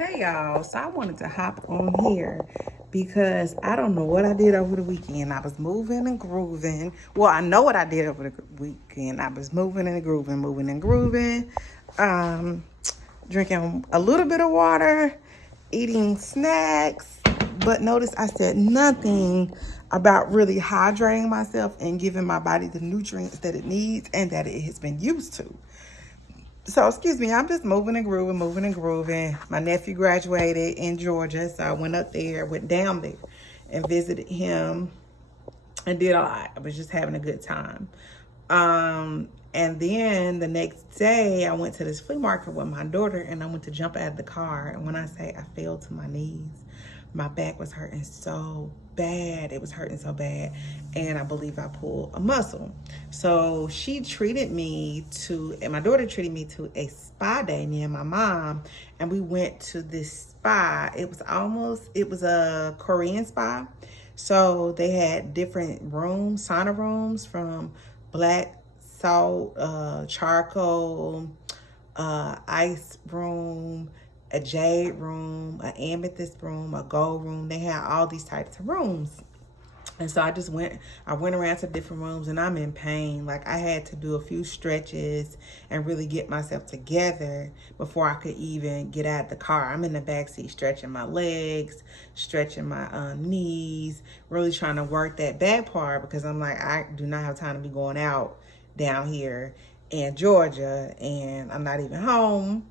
Hey y'all, so I wanted to hop on here because I don't know what I did over the weekend. I was moving and grooving. Well, I know what I did over the weekend. I was moving and grooving, um, drinking a little bit of water, eating snacks. But notice I said nothing about really hydrating myself and giving my body the nutrients that it needs and that it has been used to. So, excuse me, I'm just moving and grooving, moving and grooving. My nephew graduated in Georgia, so I went up there, went down there and visited him and did a lot. I was just having a good time. And then the next day, I went to this flea market with my daughter and I went to jump out of the car. And when I say I fell to my knees, my back was hurting so bad. It was hurting so bad. And I believe I pulled a muscle. So she treated me to, and my daughter treated me to a spa day, me and my mom. And we went to this spa. It was a Korean spa. So they had different rooms, sauna rooms from black salt, charcoal, ice room, a jade room, an amethyst room, a gold room. They had all these types of rooms. And so I went around to different rooms and I'm in pain. Like I had to do a few stretches and really get myself together before I could even get out of the car. I'm in the back seat stretching my legs, stretching my knees, really trying to work that back part because I'm like, I do not have time to be going out down here in Georgia and I'm not even home.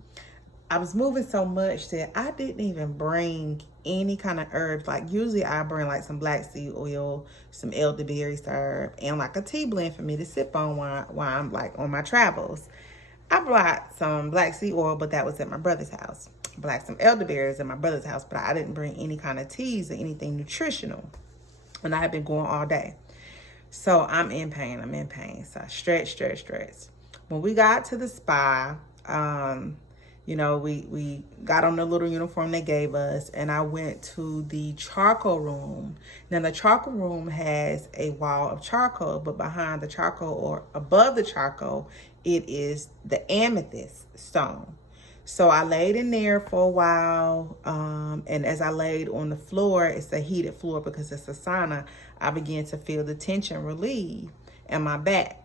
I was moving so much that I didn't even bring any kind of herbs. Like usually I bring like some black seed oil, some elderberry syrup, and like a tea blend for me to sip on while I'm like on my travels. I brought some black seed oil, but that was at my brother's house. I brought some elderberries at my brother's house, but I didn't bring any kind of teas or anything nutritional. And I had been going all day. So I'm in pain. So I stretch. When we got to the spa, we got on the little uniform they gave us and I went to the charcoal room. Now the charcoal room has a wall of charcoal, but behind the charcoal or above the charcoal, it is the amethyst stone. So I laid in there for a while, and as I laid on the floor, it's a heated floor because it's a sauna, I began to feel the tension relieve in my back.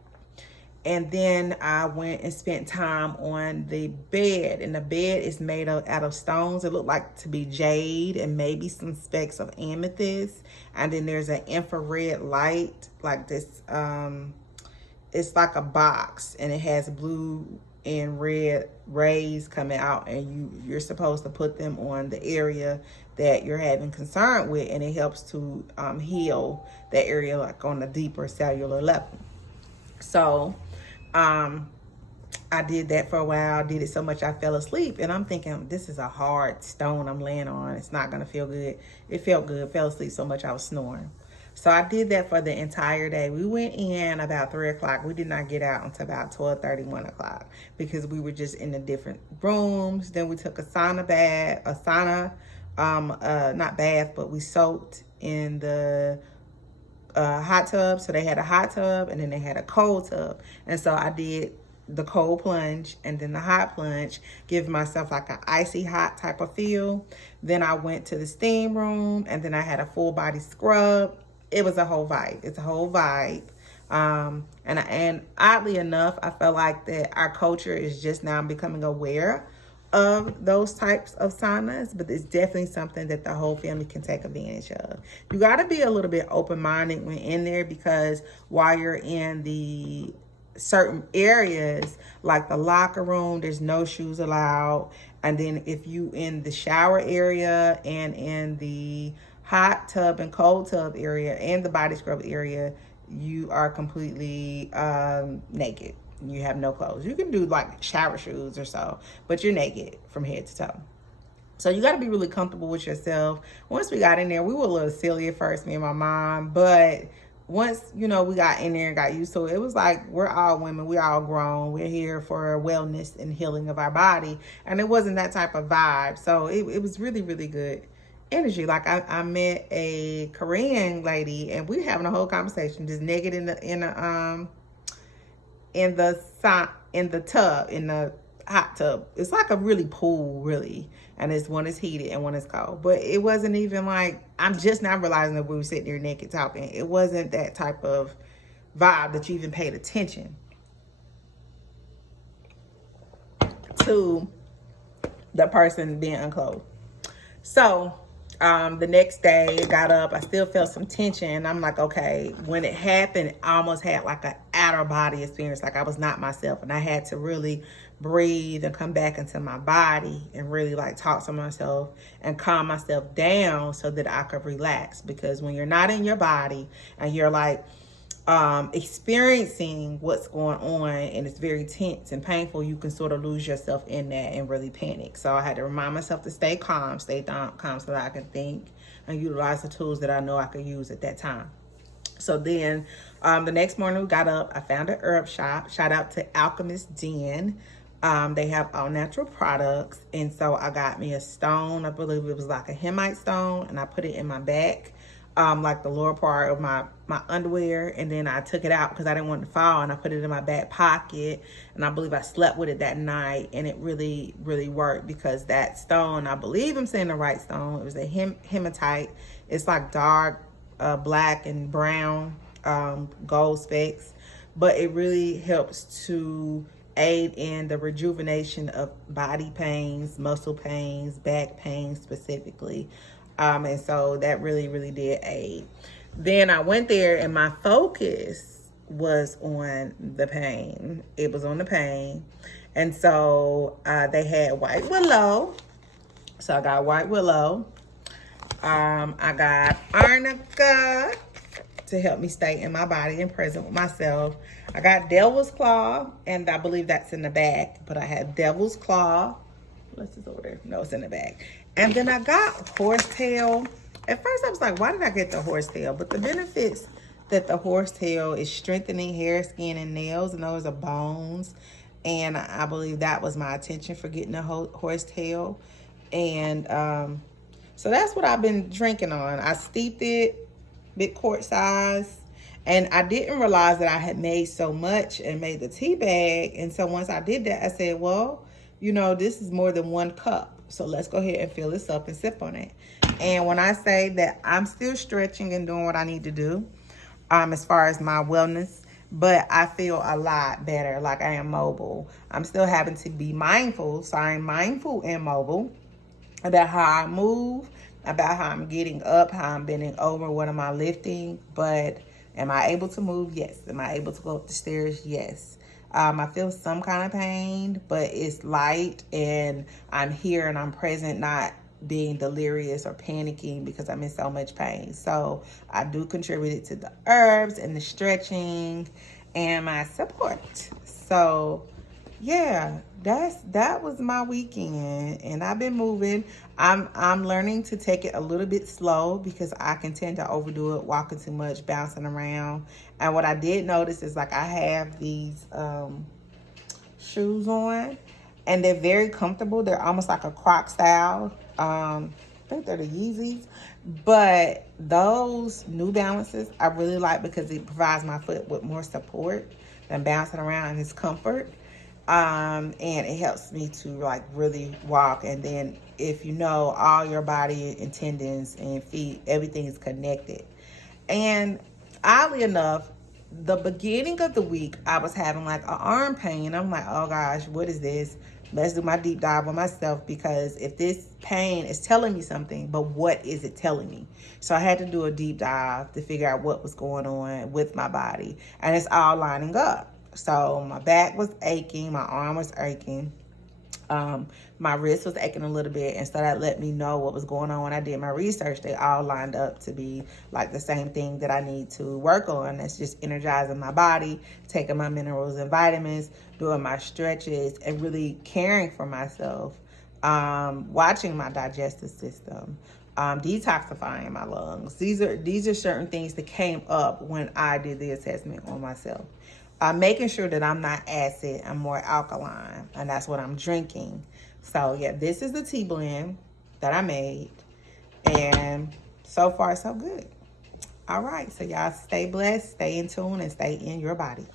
And then I went and spent time on the bed. And the bed is made out of stones. It looked like to be jade and maybe some specks of amethyst. And then there's an infrared light like this. It's like a box and it has blue and red rays coming out. And you're supposed to put them on the area that you're having concern with. And it helps to heal that area like on a deeper cellular level. So I did that for a while. I did it so much I fell asleep. And I'm thinking, this is a hard stone I'm laying on. It's not going to feel good. It felt good. Fell asleep so much I was snoring. So I did that for the entire day. We went in about 3 o'clock. We did not get out until about 12:30, 1 o'clock because we were just in the different rooms. Then we took not bath, but we soaked in the hot tub. So they had a hot tub and then they had a cold tub. And so I did the cold plunge and then the hot plunge, give myself like an icy hot type of feel. Then I went to the steam room and then I had a full body scrub. It was a whole vibe. It's a whole vibe. And oddly enough, I felt like that our culture is just now becoming aware of those types of saunas, but it's definitely something that the whole family can take advantage of. You got to be a little bit open-minded when in there because while you're in the certain areas, like the locker room, there's no shoes allowed. And then if you in the shower area and in the hot tub and cold tub area and the body scrub area, you are completely naked. You have no clothes. You can do like shower shoes or so, but you're naked from head to toe. So you got to be really comfortable with yourself. Once we got in there, we were a little silly at first, me and my mom, but once, we got in there and got used to it, it was like, we're all women, we're all grown, we're here for wellness and healing of our body. And it wasn't that type of vibe. So it was really, really good energy. Like I met a Korean lady and we were having a whole conversation, just naked in the tub, in the hot tub. It's like a really pool, really. And it's one is heated and one is cold. But it wasn't even like, I'm just now realizing that we were sitting there naked talking. It wasn't that type of vibe that you even paid attention to the person being unclothed. So the next day, I got up. I still felt some tension. I'm like, okay. When it happened, I almost had like an outer body experience. Like I was not myself. And I had to really breathe and come back into my body and really like talk to myself and calm myself down so that I could relax. Because when you're not in your body and you're like, experiencing what's going on and it's very tense and painful, you can sort of lose yourself in that and really panic. So I had to remind myself to stay calm so that I can think and utilize the tools that I know I could use at that time. So then the next morning we got up, I found an herb shop. Shout out to Alchemist Den. They have all natural products. And so I got me a stone. I believe it was like a hemite stone, and I put it in my back. Like the lower part of my underwear, and then I took it out because I didn't want it to fall, and I put it in my back pocket, and I believe I slept with it that night, and it really worked because that stone, I believe I'm saying the right stone, it was a hematite. It's like dark black and brown gold specks, but it really helps to aid in the rejuvenation of body pains, muscle pains, back pains specifically. And so that really did aid. Then I went there and my focus was on the pain. It was on the pain. And so they had white willow. So I got white willow. I got arnica to help me stay in my body and present with myself. I got devil's claw, and I believe that's in the back, but I had devil's claw. Let's just over there. No, it's in the back. And then I got horsetail. At first I was like, why did I get the horsetail? But the benefits that the horsetail is strengthening hair, skin, and nails, and those are bones. And I believe that was my intention for getting the horsetail. And so that's what I've been drinking on. I steeped it, big quart size. And I didn't realize that I had made so much and made the tea bag. And so once I did that, I said, well, you know, this is more than 1 cup. So let's go ahead and fill this up and sip on it. And when I say that I'm still stretching and doing what I need to do, as far as my wellness, but I feel a lot better, like I am mobile. I'm still having to be mindful. So I'm mindful and mobile about how I move, about how I'm getting up, how I'm bending over, what am I lifting. But am I able to move? Yes. Am I able to go up the stairs? Yes. I feel some kind of pain, but it's light and I'm here and I'm present, not being delirious or panicking because I'm in so much pain. So I do contribute it to the herbs and the stretching and my support. So yeah, that was my weekend, and I've been moving. I'm learning to take it a little bit slow because I can tend to overdo it, walking too much, bouncing around. And what I did notice is like I have these shoes on, and they're very comfortable. They're almost like a Croc style. I think they're the Yeezys, but those New Balances I really like because it provides my foot with more support than bouncing around, and it's comfort. And it helps me to like really walk. And then if you know, all your body and tendons and feet, everything is connected. And oddly enough, the beginning of the week, I was having like an arm pain. I'm like, oh gosh, what is this? Let's do my deep dive on myself, because if this pain is telling me something, but what is it telling me? So I had to do a deep dive to figure out what was going on with my body, and it's all lining up. So my back was aching, my arm was aching, my wrist was aching a little bit, and so that let me know what was going on. When I did my research, they all lined up to be like the same thing that I need to work on. That's just energizing my body, taking my minerals and vitamins, doing my stretches, and really caring for myself, watching my digestive system, detoxifying my lungs. These are certain things that came up when I did the assessment on myself. Making sure that I'm not acid, I'm more alkaline, and that's what I'm drinking. So yeah, this is the tea blend that I made, and so far so good. All right, so y'all stay blessed, stay in tune, and stay in your body.